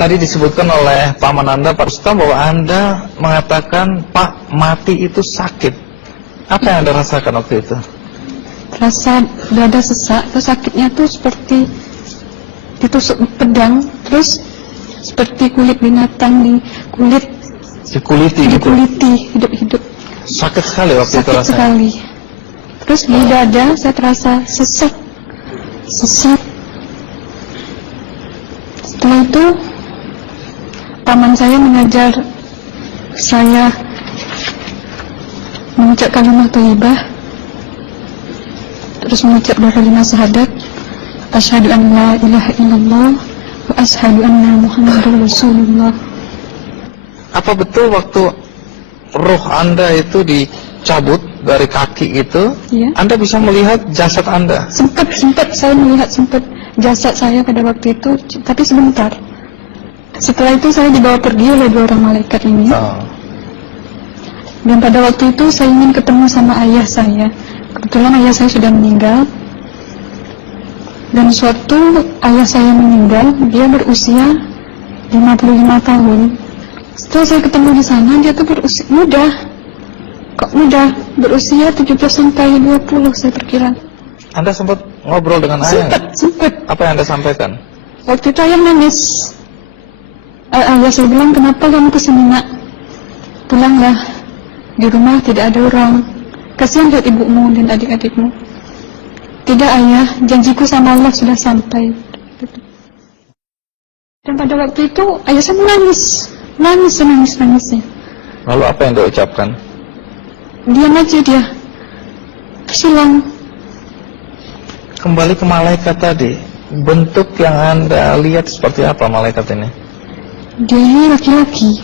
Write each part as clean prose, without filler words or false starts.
Tadi disebutkan oleh paman Anda, Pak Rustam, bahwa Anda mengatakan Pak mati itu sakit. Apa yang Anda rasakan waktu itu? Rasa dada sesak, terus sakitnya tuh seperti ditusuk pedang, terus seperti kulit binatang Dikuliti gitu? dikuliti hidup-hidup. Sakit sekali waktu itu Sakit rasanya? sekali. Terus di dada saya terasa sesak. Setelah itu paman saya mengajar saya mengucap kalimat thayyibah, terus mengucap doa kalimat syahadat, asyhadu an la ilaha illallah wa asyhadu anna muhammadar rasulullah. Apa betul waktu roh Anda itu dicabut dari kaki itu, Ya. Anda bisa melihat jasad Anda? Sempat saya melihat jasad saya pada waktu itu, tapi sebentar. Setelah itu saya dibawa pergi oleh 2 orang malaikat ini. Dan pada waktu itu saya ingin ketemu sama ayah saya. Kebetulan ayah saya sudah meninggal. Dan suatu ayah saya meninggal, dia berusia 55 tahun. Setelah saya ketemu di sana, dia tuh berusia muda. Kok muda? Berusia 17 sampai 20 saya perkira. Anda sempat ngobrol dengan ayah? Sempat. Apa yang Anda sampaikan? Waktu itu ayah nangis. Ayah saya bilang, kenapa kamu kesini nak? Pulanglah, di rumah tidak ada orang. Kasihan lihat ibumu dan adik-adikmu. Tidak ayah, janjiku sama Allah sudah sampai. Dan pada waktu itu ayah saya menangis. Lalu apa yang dia ucapkan? Diam aja dia. Terus hilang. Kembali ke malaikat tadi, bentuk yang Anda lihat seperti apa malaikat ini? Dia ini laki-laki,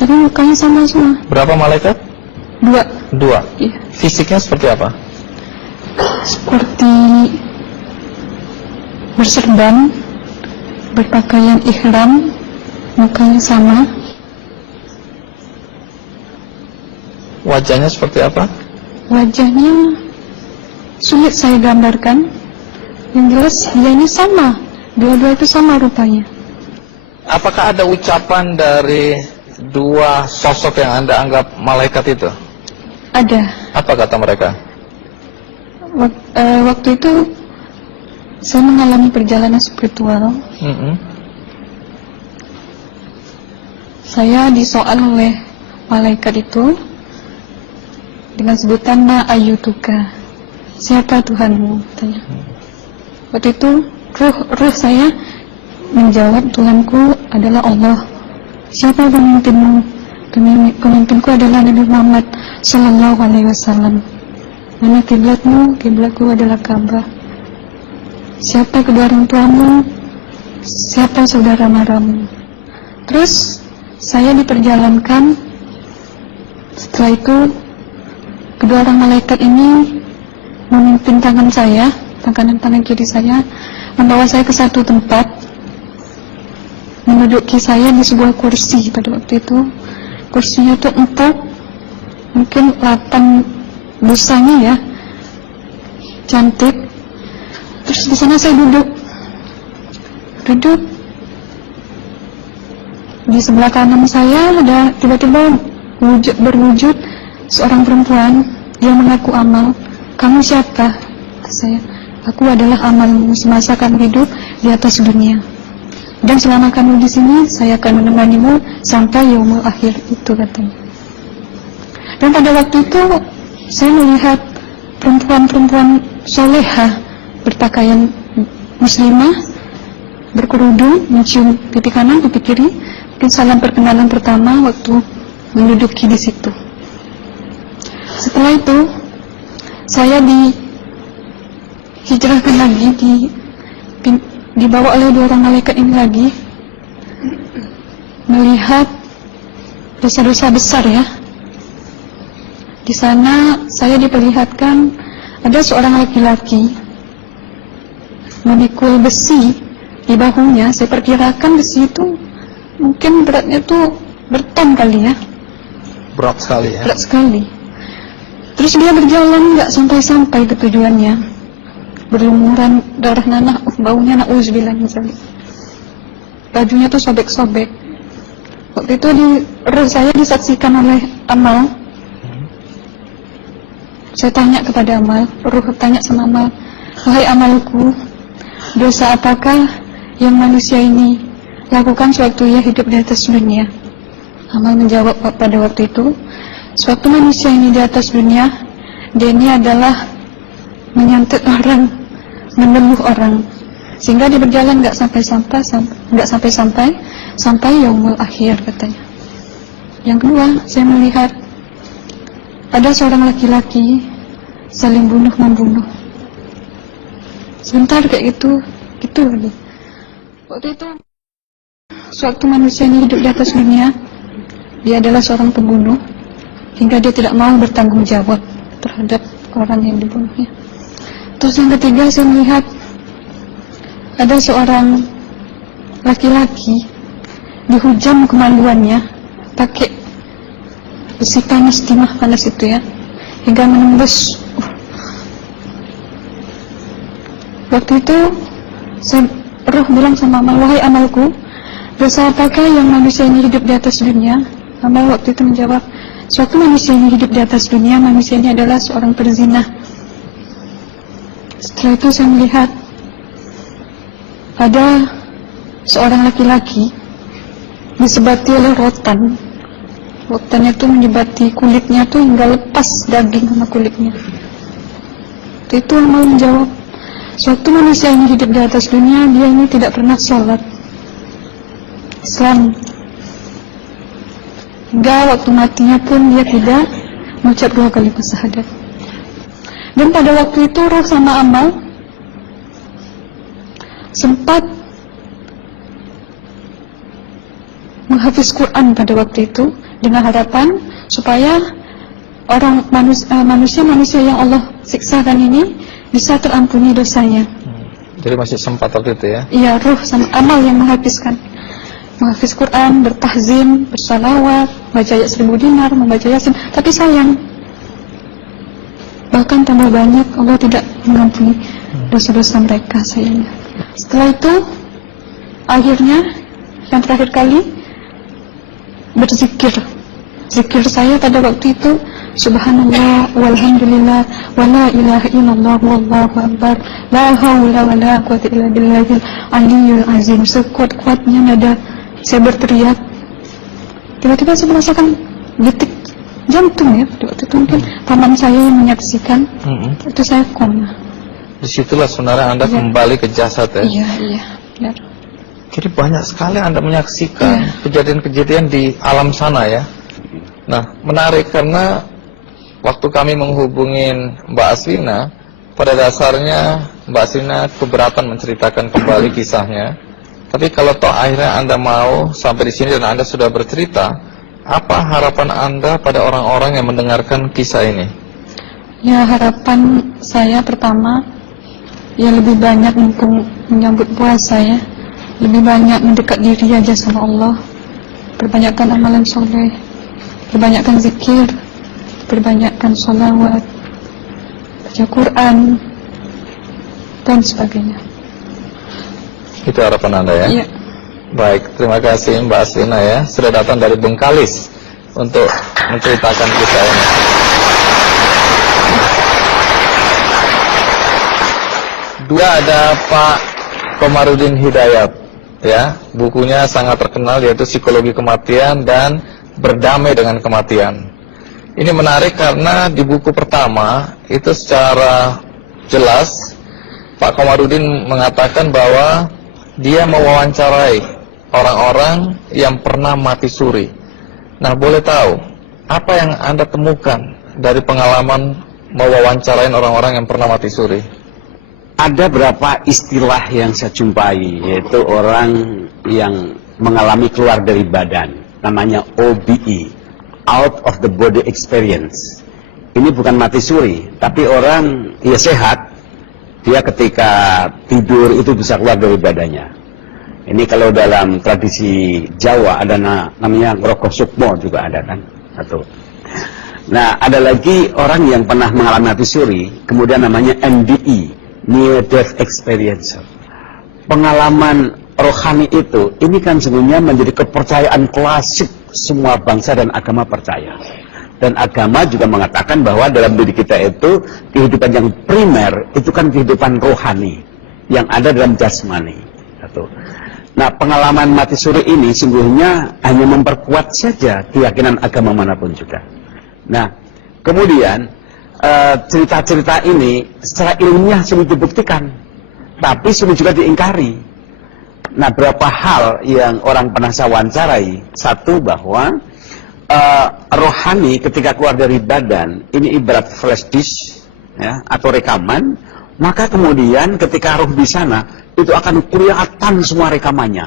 tapi mukanya sama semua. Berapa malaikat? 2. Iya. Fisiknya seperti apa? Seperti berserban, berpakaian ihram, mukanya sama. Wajahnya seperti apa? Wajahnya sulit saya gambarkan. Yang jelas dia ini sama, dua-dua itu sama rupanya. Apakah ada ucapan dari 2 sosok yang Anda anggap malaikat itu? Ada. Apa kata mereka? Waktu itu saya mengalami perjalanan spiritual. Saya disoal oleh malaikat itu dengan sebutan ma ayyutuka, siapa Tuhanmu, tanya. Waktu itu ruh saya menjawab, Tuhanku adalah Allah. Siapa pemimpinmu? Pemimpinku adalah Nabi Muhammad Sallallahu Alaihi Wasallam. Mana kiblatmu? Kiblatku adalah Ka'bah. Siapa kedua orang tuamu? Siapa saudara maramu? Terus saya diperjalankan. Setelah itu kedua orang malaikat ini memimpin tangan saya, tangan kiri saya, membawa saya ke satu tempat, menduduki saya di sebuah kursi. Pada waktu itu kursinya itu empuk, mungkin 8 busanya ya, cantik. Terus di sana saya duduk. Di sebelah kanan saya ada tiba-tiba berwujud seorang perempuan yang mengaku amal. Kamu siapa? Saya, aku adalah amalmu semasa kamu hidup di atas dunia. Dan selama kamu di sini, saya akan menemanimu sampai yaumul akhir, itu katanya. Dan pada waktu itu, saya melihat perempuan-perempuan solehah berpakaian muslimah, berkerudung, mencium pipi kanan, pipi kiri. Mungkin salam perkenalan pertama waktu menduduki di situ. Setelah itu, saya dihijrahkan lagi, dibawa oleh 2 orang malaikat ini lagi, melihat dosa-dosa besar ya. Di sana saya diperlihatkan ada seorang laki-laki memikul besi di bahunya. Saya perkirakan besi itu mungkin beratnya tuh berton kali ya. Berat sekali ya. Berat sekali. Terus dia berjalan nggak sampai-sampai ke tujuannya. Berlumuran darah nanah, baunya na'udzubillah min dzalik. bajunya tuh sobek-sobek. Waktu itu roh saya disaksikan oleh Amal. Saya tanya kepada Amal, roh tanya sama Amal, wahai Amalku, dosa apakah yang manusia ini lakukan sewaktu ia hidup di atas dunia? Amal menjawab pada waktu itu, sewaktu manusia ini di atas dunia, dia ini adalah menyantet orang, menemuh orang, sehingga dia berjalan nggak sampai yaumul akhir katanya. Yang kedua, saya melihat ada seorang laki-laki saling bunuh-membunuh. Sebentar kayak gitu lagi. Waktu itu, sewaktu manusia ini hidup di atas dunia, dia adalah seorang pembunuh, hingga dia tidak mau bertanggung jawab terhadap orang yang dibunuhnya. Terus yang ketiga, saya melihat ada seorang laki-laki dihujam kemaluannya pakai besi panas, timah panas itu ya, hingga menembus. Waktu itu roh bilang sama Amal, wahai Amalku, dosa apakah yang manusia ini hidup di atas dunia? Amal waktu itu menjawab, suatu manusia ini hidup di atas dunia, manusia ini adalah seorang perzina. Setelah itu saya melihat ada seorang laki-laki disebati oleh rotan. Rotannya itu menyebati kulitnya tuh hingga lepas daging sama kulitnya. Itu Amal menjawab, suatu manusia ini hidup di atas dunia, dia ini tidak pernah sholat Islam, hingga waktu matinya pun dia tidak mengucap 2 kalimat syahadat. Dan pada waktu itu roh sama Amal sempat menghafiz Quran pada waktu itu dengan harapan supaya manusia yang Allah siksakan ini bisa terampuni dosanya. Jadi masih sempat waktu itu ya? Iya, roh sama Amal yang menghafis Quran, bertahzim, bersalawat, baca ayat 1000 dinar, membaca Yasin. Tapi sayang, bahkan tambah banyak Allah tidak mengampuni dosa-dosa mereka, sayangnya. Setelah itu, akhirnya yang terakhir kali berzikir. Zikir saya pada waktu itu, subhanallah, walhamdulillah, wa la ilaha illallah, wallahu akbar, la hawla wa la quwwata illa billahil aliyyil azim. Sekuat-kuatnya nada saya berteriak. Tiba-tiba saya merasakan detik jantung ya. Waktu itu mungkin paman saya yang menyaksikan. Itu saya koma. Disitulah sebenarnya Anda kembali ke jasad ya? Iya, benar. Jadi banyak sekali Anda menyaksikan kejadian-kejadian di alam sana ya. Nah, menarik karena waktu kami menghubungin Mbak Aslina, pada dasarnya Mbak Aslina keberatan menceritakan kembali kisahnya. Tapi kalau toh akhirnya Anda mau sampai di sini dan Anda sudah bercerita, apa harapan Anda pada orang-orang yang mendengarkan kisah ini? Ya, harapan saya pertama, ya lebih banyak menyambut puasa ya, lebih banyak mendekat diri aja sama Allah, perbanyakkan amalan soleh, perbanyakkan zikir, perbanyakkan sholawat, baca Quran, dan sebagainya. Itu harapan Anda ya? Iya. Baik, terima kasih Mbak Aslina ya, sudah datang dari Bengkalis untuk menceritakan kisah ini. Dua ada Pak Komarudin Hidayat ya, bukunya sangat terkenal yaitu Psikologi Kematian dan Berdamai dengan Kematian. Ini menarik karena di buku pertama itu secara jelas Pak Komarudin mengatakan bahwa dia mewawancarai orang-orang yang pernah mati suri. Nah, boleh tahu apa yang Anda temukan dari pengalaman mewawancarain orang-orang yang pernah mati suri? Ada berapa istilah yang saya jumpai, yaitu orang yang mengalami keluar dari badan, namanya OBE, out of the body experience. Ini bukan mati suri, tapi orang ya sehat, dia ketika tidur itu bisa keluar dari badannya. Ini kalau dalam tradisi Jawa ada namanya Ngroko Sukmo juga ada kan, satu. Nah, ada lagi orang yang pernah mengalami mati suri, kemudian namanya NDE, Near Death Experience. Pengalaman rohani itu, ini kan sebenarnya menjadi kepercayaan klasik semua bangsa dan agama percaya. Dan agama juga mengatakan bahwa dalam diri kita itu, kehidupan yang primer, itu kan kehidupan rohani, yang ada dalam jasmani. Nah, pengalaman mati suri ini sungguhnya hanya memperkuat saja keyakinan agama manapun juga. Nah, kemudian cerita-cerita ini secara ilmiah sudah dibuktikan, tapi sudah juga diingkari. Nah, berapa hal yang orang pernah saya wawancarai. Satu, bahwa rohani ketika keluar dari badan ini ibarat flash disk, ya, atau rekaman. Maka kemudian ketika roh di sana itu akan kelihatan semua rekamannya.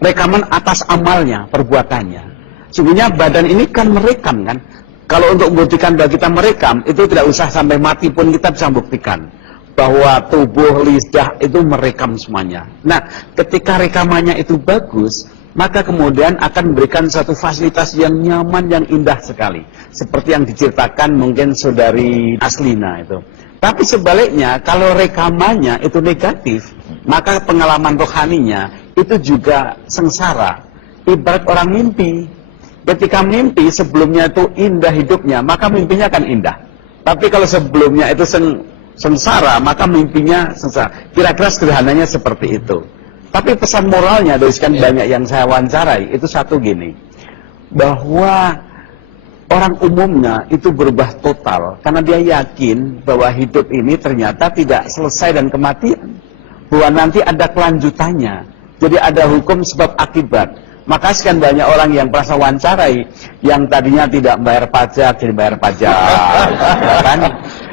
Rekaman atas amalnya, perbuatannya. Sebenarnya badan ini kan merekam kan. Kalau untuk membuktikan bahwa kita merekam, itu tidak usah sampai mati pun kita bisa membuktikan bahwa tubuh, lidah itu merekam semuanya. Nah, ketika rekamannya itu bagus, maka kemudian akan memberikan satu fasilitas yang nyaman, yang indah sekali. Seperti yang diceritakan mungkin saudari Aslina itu. Tapi sebaliknya, kalau rekamannya itu negatif, maka pengalaman rohaninya itu juga sengsara. Ibarat orang mimpi. Ketika mimpi sebelumnya itu indah hidupnya, maka mimpinya akan indah. Tapi kalau sebelumnya itu sengsara, maka mimpinya sengsara. Kira-kira sederhananya seperti itu. Tapi pesan moralnya dari sekian banyak yang saya wawancarai, itu satu gini. Bahwa orang umumnya itu berubah total karena dia yakin bahwa hidup ini ternyata tidak selesai dan kematian, bahwa nanti ada kelanjutannya. Jadi ada hukum sebab akibat. Maka sekian banyak orang yang merasa wawancarai, yang tadinya tidak bayar pajak jadi bayar pajak, ya kan?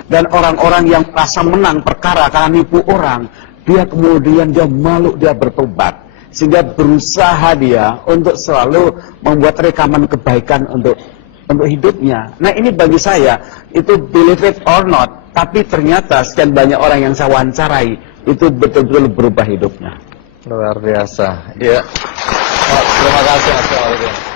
Dan orang-orang yang merasa menang perkara karena nipu orang, dia kemudian dia malu, dia bertobat, sehingga berusaha dia untuk selalu membuat rekaman kebaikan untuk hidupnya. Nah, ini bagi saya itu believe it or not, tapi ternyata sekian banyak orang yang saya wawancarai itu betul-betul berubah hidupnya. Luar biasa. Ya. Terima kasih Mas Walidin.